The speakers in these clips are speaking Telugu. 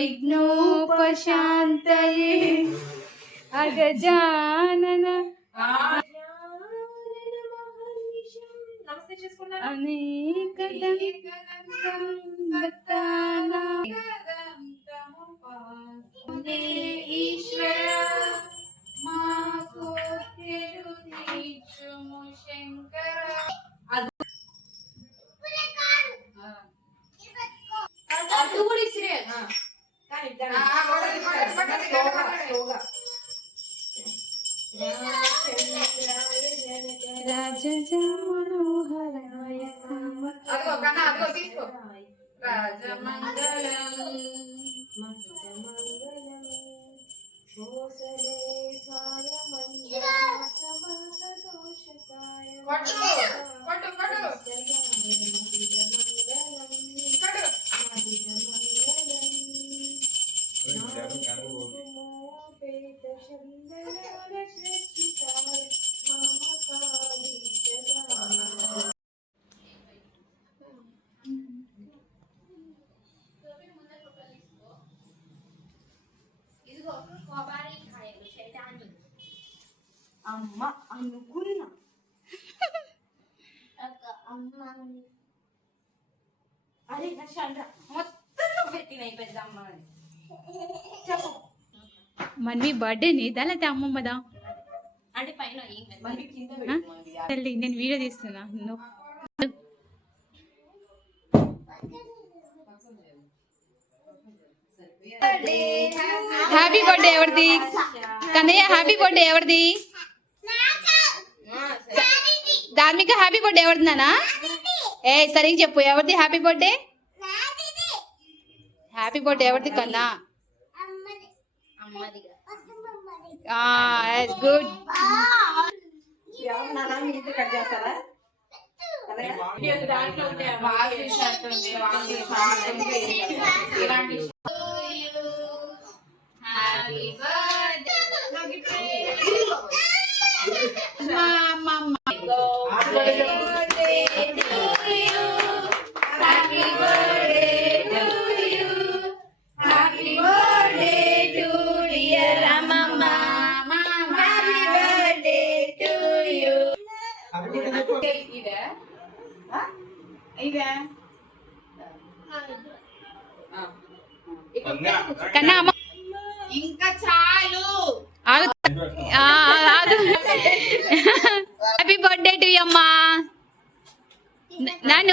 विघ्नोपशान्तये अगजानन अनेकदन्तं రాజమంగళం కొట్టు కొట్టు కొట్టు కొట్టు అమ్మ అనుకున్నా. అమ్మ అరే చంద్ర మొత్తం పెట్టినాయి పెద్దమ్మ అని. చెప్పు. మన్వి బర్త్డేని అమ్మమ్మదా? అంటే పైన ఏం లేదు. మరి కింద ఆ? తల్లి నేను వీడియో తీస్తున్నా. నువ్వు హ్యాపీ బర్త్డే ఎవరిది కన్నయ్య హ్యాపీ బర్త్డే ఎవరిది ధార్మిక హ్యాపీ బర్త్డే ఎవరిది నానా? ఏ సరిగ్గా చెప్పు ఎవరిది హ్యాపీ బర్త్డే హ్యాపీ బర్త్డే ఎవరిది కన్నా. గుడ్ దాంట్లో వాసి షర్ట్ ఉంది వాసి షార్ట్ ఉంది ఇలాంటి happy birthday happy birthday to you happy birthday to dear అమ్మమ్మ హ్యాపీ బర్త్డే టు యు ఇదే ఆ? ఇదే ఆ. కన్నా అమ్మ ఇంకా చాలు ఆగు ఆ, ఆగు హ్యాపీ బర్త్డే టు అమ్మా నా నువ్వు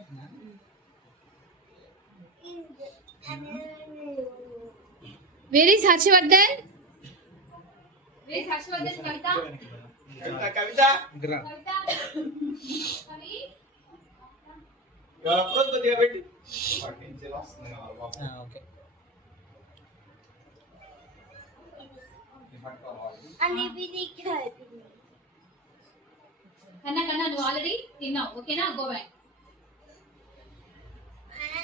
అరే అదన్నా ఉంటుందని ఉంచాను దగ్గర చెరగమ్మా వెళ్ళు వెళ్ళు వెరీ హర్షవర్ధన్ వెరీ హర్షవర్ధన్ కవిత కవిత కవిత కవి ఎవరో దిగబెట్టి కన్నా కన్నా నువ్వు ఆల్రెడీ తిన్నావు ఓకేనా గో బ్యాక్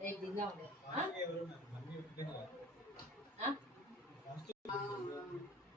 రేపు తిందాం?